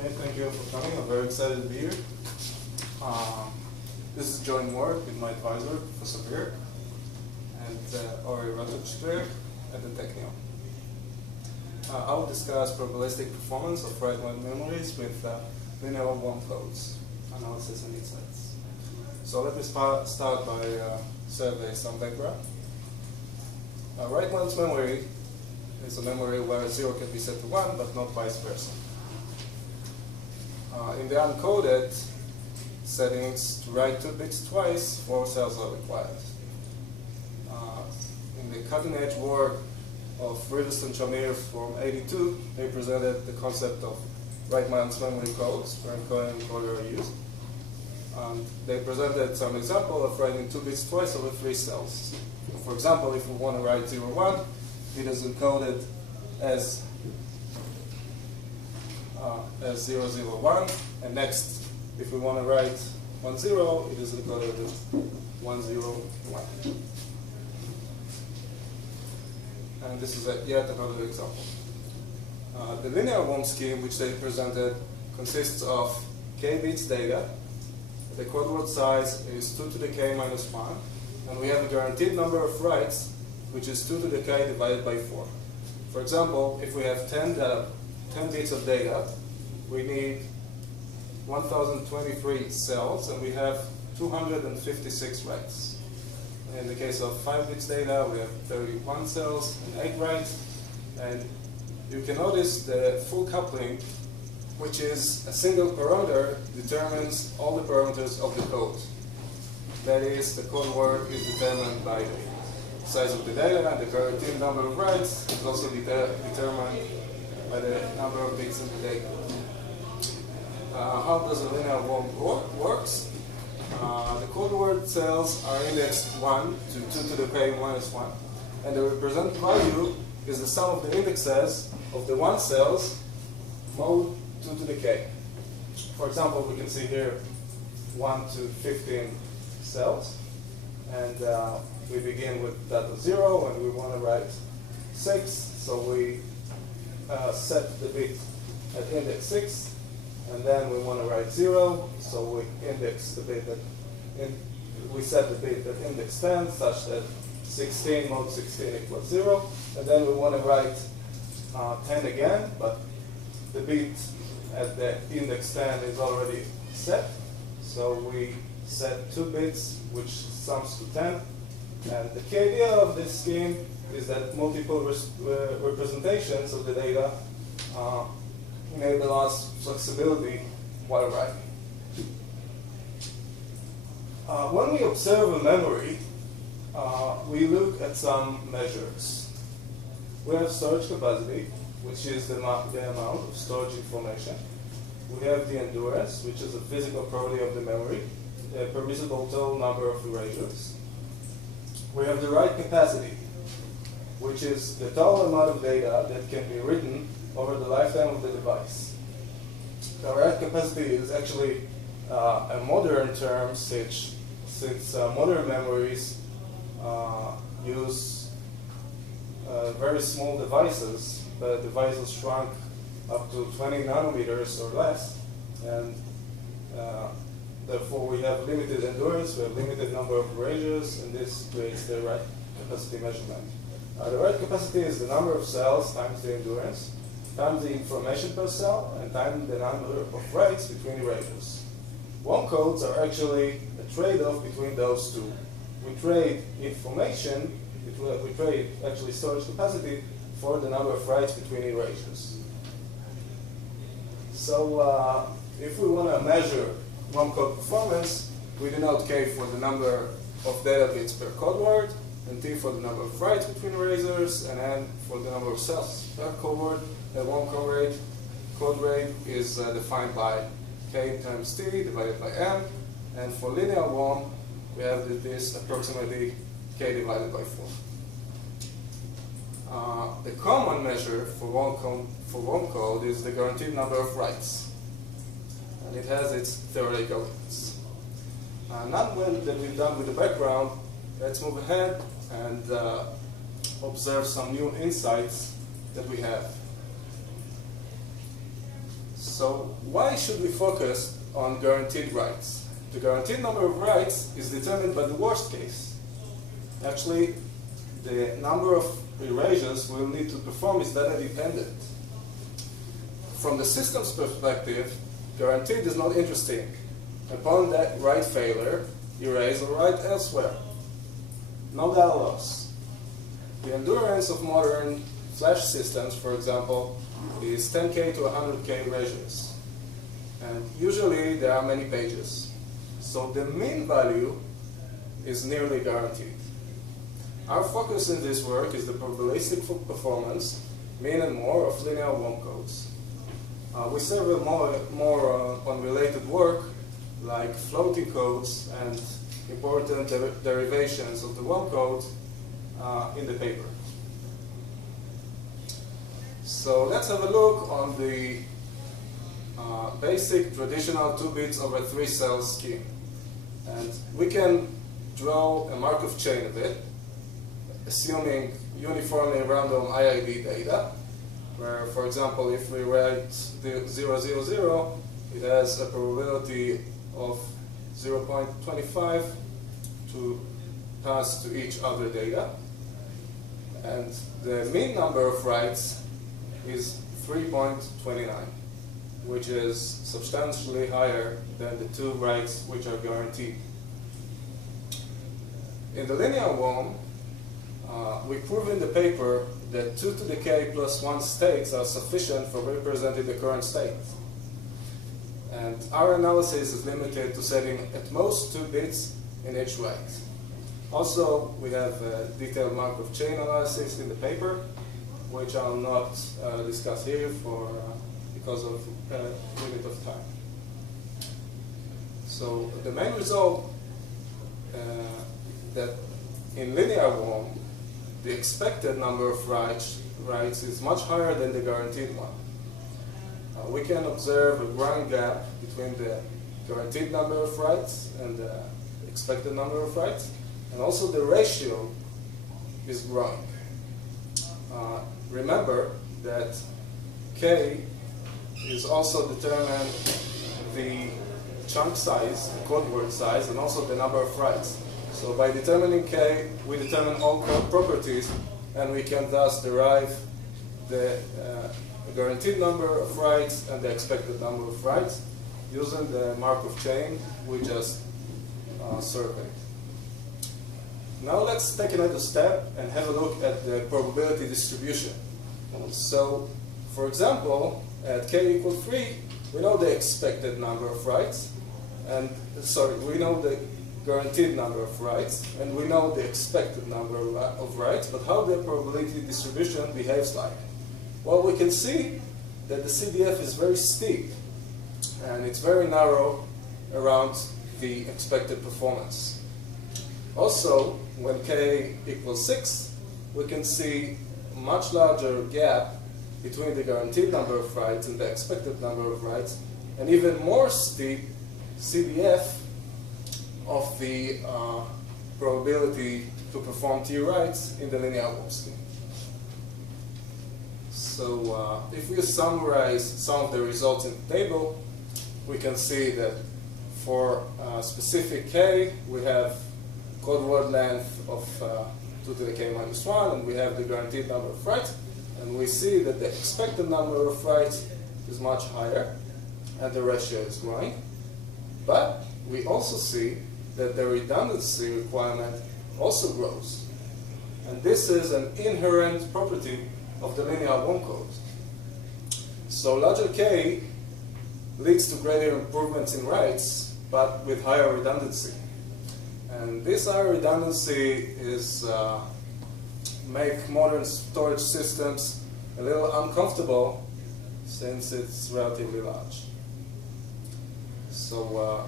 Okay, thank you for coming. I'm very excited to be here. This is joint work with my advisor, Professor Birk, and our Birk at the Technion. I will discuss probabilistic performance of write-only memories with linear warm codes, analysis and insights. So let me start by surveying some background. Write-once memory is a memory where 0 can be set to 1, but not vice versa. In the uncoded settings, to write 2 bits twice, 4 cells are required. In the cutting-edge work of Riddles and Shamir from '82, they presented the concept of write-once memory codes, where encoder and encoder are used. They presented some example of writing 2 bits twice over 3 cells. For example, if we want to write 0, 1, it is encoded as 0, 0, 1, and next, if we want to write 1, 0, it is encoded as 1, 0, 1. And this is yet another example. The linear warm scheme which they presented consists of k bits data. The code word size is 2 to the k minus 1, and we have a guaranteed number of writes, which is 2 to the k divided by 4. For example, if we have 10 bits of data, we need 1023 cells, and we have 256 writes. In the case of 5 bits data, we have 31 cells and 8 writes. And you can notice the full coupling, which is a single parameter determines all the parameters of the code. That is, the code word is determined by the size of the data, and the guaranteed number of writes is also determined by the number of bits in the data. How does a linear warm works? The code word cells are indexed 1 to 2 to the k minus 1, and the represented value is the sum of the indexes of the 1 cells mode 2 to the k. For example, we can see here 1 to 15 cells, and we begin with data 0, and we want to write 6, so we set the bit at index 6, and then we want to write 0, so we index the bit we set the bit at index 10 such that 16 mode 16 equals 0, and then we want to write 10 again, but the bit at the index 10 is already set, so we set 2 bits which sums to 10, and the key idea of this scheme is that multiple representations of the data enable us flexibility while writing. When we observe a memory, we look at some measures. We have storage capacity, which is the amount of storage information. We have the endurance, which is a physical property of the memory, the permissible total number of erasures. We have the write capacity, which is the total amount of data that can be written over the lifetime of the device. The write capacity is actually a modern term since modern memories use very small devices. The devices shrunk up to 20 nanometers or less, and therefore we have limited endurance, we have limited number of erasures, and this creates the write capacity measurement. The write capacity is the number of cells times the endurance, times the information per cell, and times the number of writes between erasures. Warm codes are actually a trade-off between those two. We trade information, we trade actually storage capacity for the number of writes between erasures. So if we want to measure warm code performance, we denote K for the number of data bits per code word, and T for the number of writes between erasures, and N for the number of cells per code word. The warm code rate is defined by K times T divided by M, and for linear warm, we have this approximately K divided by 4. The common measure for warm code is the guaranteed number of writes, and it has its theoretical limits. Now that we've done with the background, let's move ahead and observe some new insights that we have. So why should we focus on guaranteed writes? The guaranteed number of writes is determined by the worst case. Actually, the number of erasures we'll need to perform is data dependent. From the system's perspective, guaranteed is not interesting. Upon that write failure, erase or write elsewhere. No data loss. The endurance of modern flash systems, for example, is 10K to 100K erasures. And usually there are many pages. So the mean value is nearly guaranteed. Our focus in this work is the probabilistic performance, mean and more, of linear WOM codes. We several more on related work, like floating codes and important derivations of the WOM code in the paper. So let's have a look on the basic traditional 2 bits over 3 cells scheme. And we can draw a Markov chain of it, assuming uniformly random IID data, where, for example, if we write the 000, it has a probability of 0.25 to pass to each other data. And the mean number of writes is 3.29, which is substantially higher than the 2 writes which are guaranteed. In the linear WOM, we prove in the paper that 2 to the k plus 1 states are sufficient for representing the current state. And our analysis is limited to setting at most 2 bits in each write. Also, we have a detailed Markov chain analysis in the paper, which I'll not discuss here because of limit of time. So the main result that in linear WOM, the expected number of writes is much higher than the guaranteed one. We can observe a growing gap between the guaranteed number of writes and the expected number of writes, and also the ratio is growing. Remember that K is also determined the chunk size, the code word size, and also the number of writes. So by determining K, we determine all code properties, and we can thus derive the guaranteed number of writes and the expected number of writes using the Markov chain we just surveyed. Now let's take another step and have a look at the probability distribution. So, for example, at k equal 3, we know the expected number of writes, and we know the guaranteed number of writes, and we know the expected number of writes, but how the probability distribution behaves like? Well, we can see that the CDF is very steep, and it's very narrow around the expected performance. Also, when k equals 6, we can see a much larger gap between the guaranteed number of writes and the expected number of writes, and even more steep CDF of the probability to perform T writes in the linear WOM scheme. So if we summarize some of the results in the table, we can see that for specific k, we have code word length of 2 to the k minus 1, and we have the guaranteed number of writes, and we see that the expected number of writes is much higher, and the ratio is growing. But we also see that the redundancy requirement also grows. And this is an inherent property of the linear WOM code. So larger k leads to greater improvements in writes, but with higher redundancy. And this higher redundancy is make modern storage systems a little uncomfortable since it's relatively large. So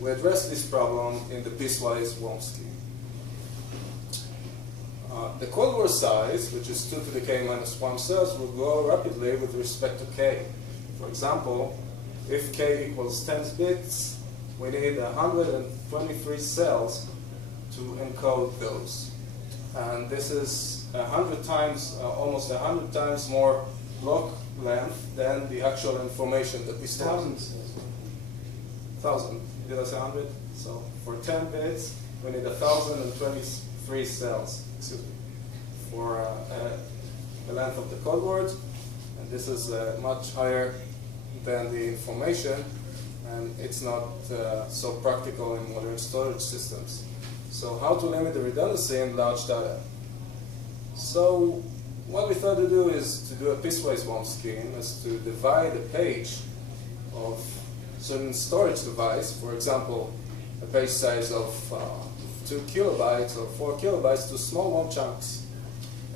we address this problem in the piecewise WOM scheme. The code word size, which is 2 to the k minus 1 cells, will grow rapidly with respect to k. For example, if k equals 10 bits, we need 123 cells to encode those. And this is 100 times, almost 100 times more block length than the actual information that we store. Thousands. 1,000. Did I say 100? So for 10 bits, we need 1,023 cells, excuse me, for the length of the code word. And this is much higher than the information, and it's not so practical in modern storage systems. So how to limit the redundancy in large data? So what we thought to do is to do a piecewise worm scheme, is to divide a page of certain storage device, for example, a page size of 2 kilobytes or 4 kilobytes, to small worm chunks.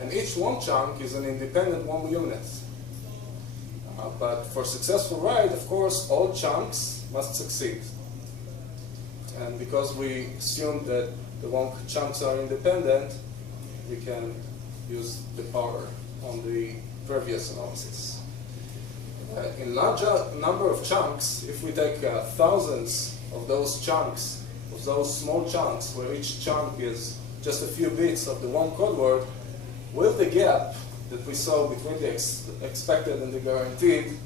And each worm chunk is an independent worm unit. But for successful write, of course, all chunks must succeed. And because we assume that the worm chunks are independent, we can use the power on the previous analysis. In larger number of chunks, if we take thousands of those chunks, of those small chunks, where each chunk is just a few bits of the one code word, with the gap that we saw between the expected and the guaranteed,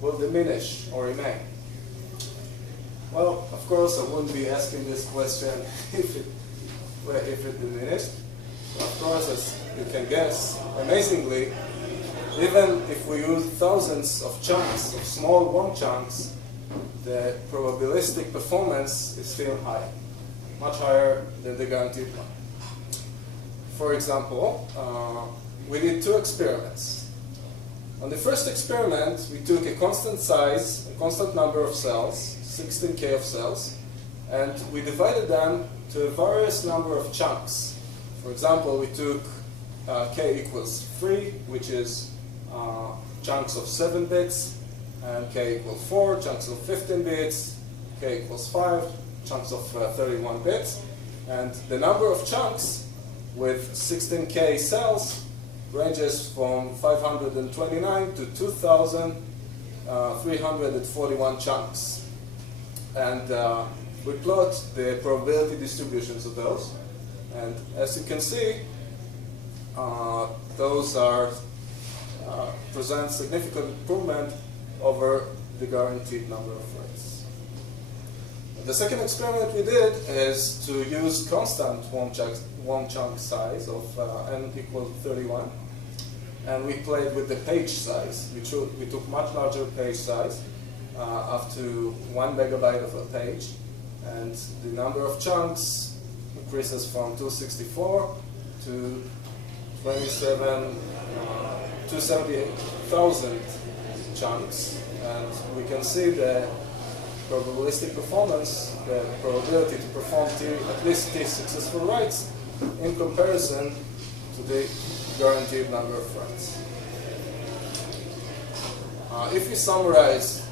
will diminish or remain. Well, of course, I wouldn't be asking this question if it diminished. Of course, as you can guess, amazingly, even if we use thousands of chunks, of small worm chunks, the probabilistic performance is still high, much higher than the guaranteed one. For example, we did 2 experiments. On the first experiment, we took a constant size, a constant number of cells, 16K of cells, and we divided them to a various number of chunks. For example, we took K equals 3, which is chunks of 7 bits, and K equals 4, chunks of 15 bits, K equals 5, chunks of 31 bits. And the number of chunks with 16K cells ranges from 529 to 2,341 chunks. And we plot the probability distributions of those. And as you can see, those are present significant improvement over the guaranteed number of writes. The second experiment we did is to use constant worm chunk size of n equals 31, and we played with the page size. We took much larger page size, up to 1 megabyte of a page, and the number of chunks increases from 264 to 270,000 chunks, and we can see the probabilistic performance, the probability to perform at least T successful writes in comparison to the guaranteed number of writes. If we summarize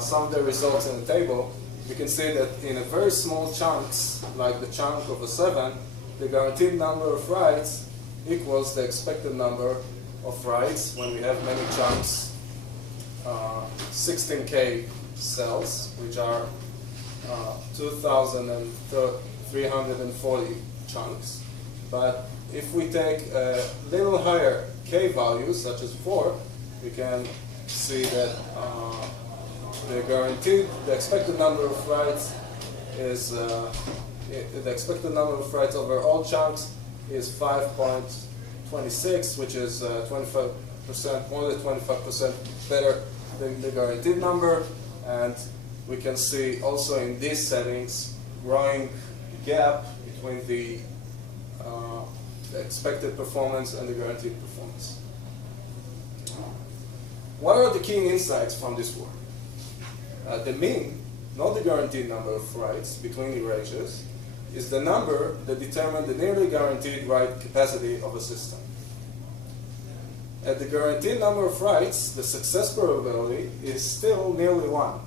some of the results in the table, we can see that in a very small chunks, like the chunk of a 7, the guaranteed number of writes equals the expected number of writes when we have many chunks, 16K cells, which are 2,340 chunks. But if we take a little higher K values, such as 4, we can see that the expected number of writes is the expected number of writes over all chunks is 5.26, which is 25%, more than 25% better than the guaranteed number. And we can see also in these settings growing gap between the expected performance and the guaranteed performance. What are the key insights from this work? The mean, not the guaranteed number of writes between erasures, is the number that determines the nearly guaranteed write capacity of a system. At the guaranteed number of writes, the success probability is still nearly 1.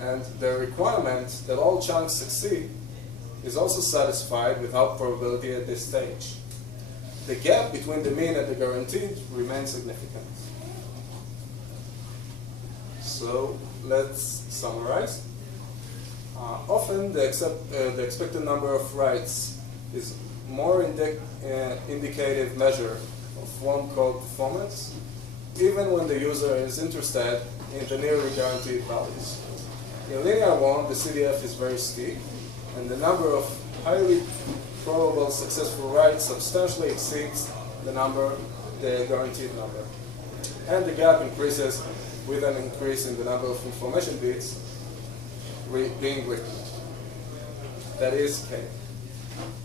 And the requirement that all chunks succeed is also satisfied without probability at this stage. The gap between the mean and the guaranteed remains significant. So let's summarize. Often the expected number of writes is more indicative measure of WOM code performance, even when the user is interested in the nearly guaranteed values. In linear WOM, the CDF is very steep, and the number of highly probable successful writes substantially exceeds the guaranteed number. And the gap increases with an increase in the number of information bits being written. That is K.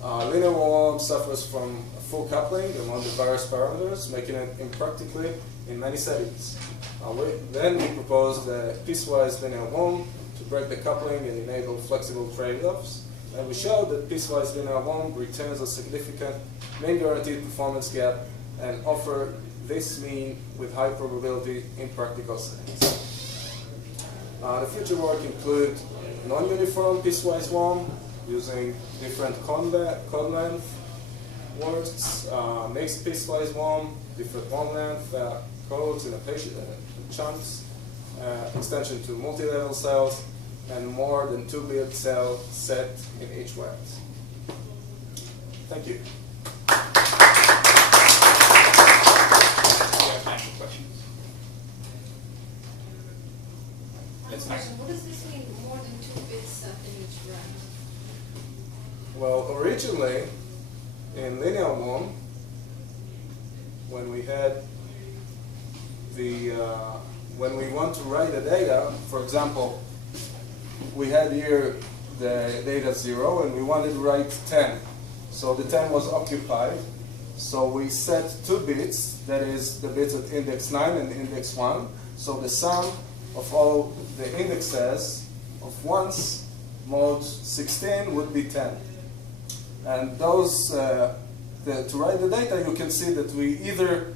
Linear WOM suffers from full coupling among the various parameters, making it impractical in many settings. Then we proposed the piecewise linear WOM to break the coupling and enable flexible trade-offs. And we showed that piecewise linear WOM retains a significant mean guaranteed performance gap and offer this mean with high probability in practical settings. The future work include non-uniform piecewise WOM using different code length words, mixed piecewise WOM, different WOM length codes in chunks, extension to multi-level cells, and more than 2-bit cell set in each word. Thank you. What does this mean, more than 2 bits set in each round? Well, originally, in linear WOM, when we had when we want to write the data, for example, we had here the data 0, and we wanted to write 10. So the 10 was occupied. So we set 2 bits, that is the bits at index 9 and index 1. So the sum of all the indexes of ones mode 16 would be 10. And those, to write the data, you can see that we either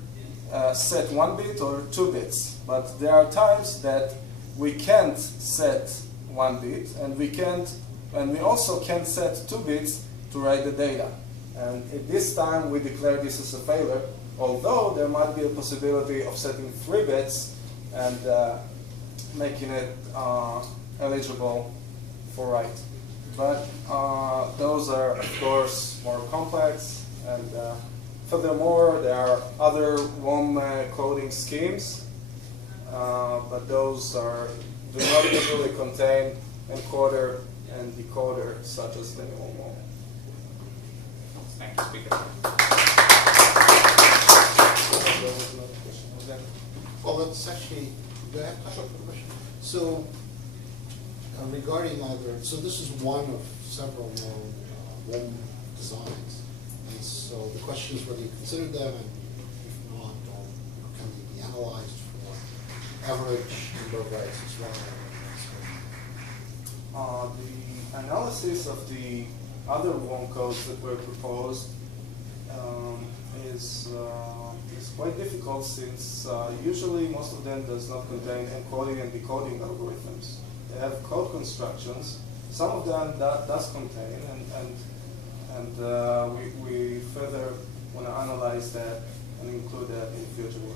set 1 bit or 2 bits. But there are times that we can't set 1 bit, and we also can't set 2 bits to write the data. And at this time, we declare this as a failure, although there might be a possibility of setting 3 bits and making it eligible for write. But those are, of course, more complex. And furthermore, there are other WOM coding schemes, but those do not usually contain encoder and decoder such as linear WOM. Thank you, speaker. Well, that's actually, do I have time for a question? So, regarding so this is one of several known WOM designs. And so the question is whether you consider them, and if not, can they be analyzed for average number of writes as well? The analysis of the other WOM codes that were proposed is quite difficult, since usually most of them does not contain encoding and decoding algorithms. They have code constructions. Some of them does contain, and we further want to analyze that and include that in future work.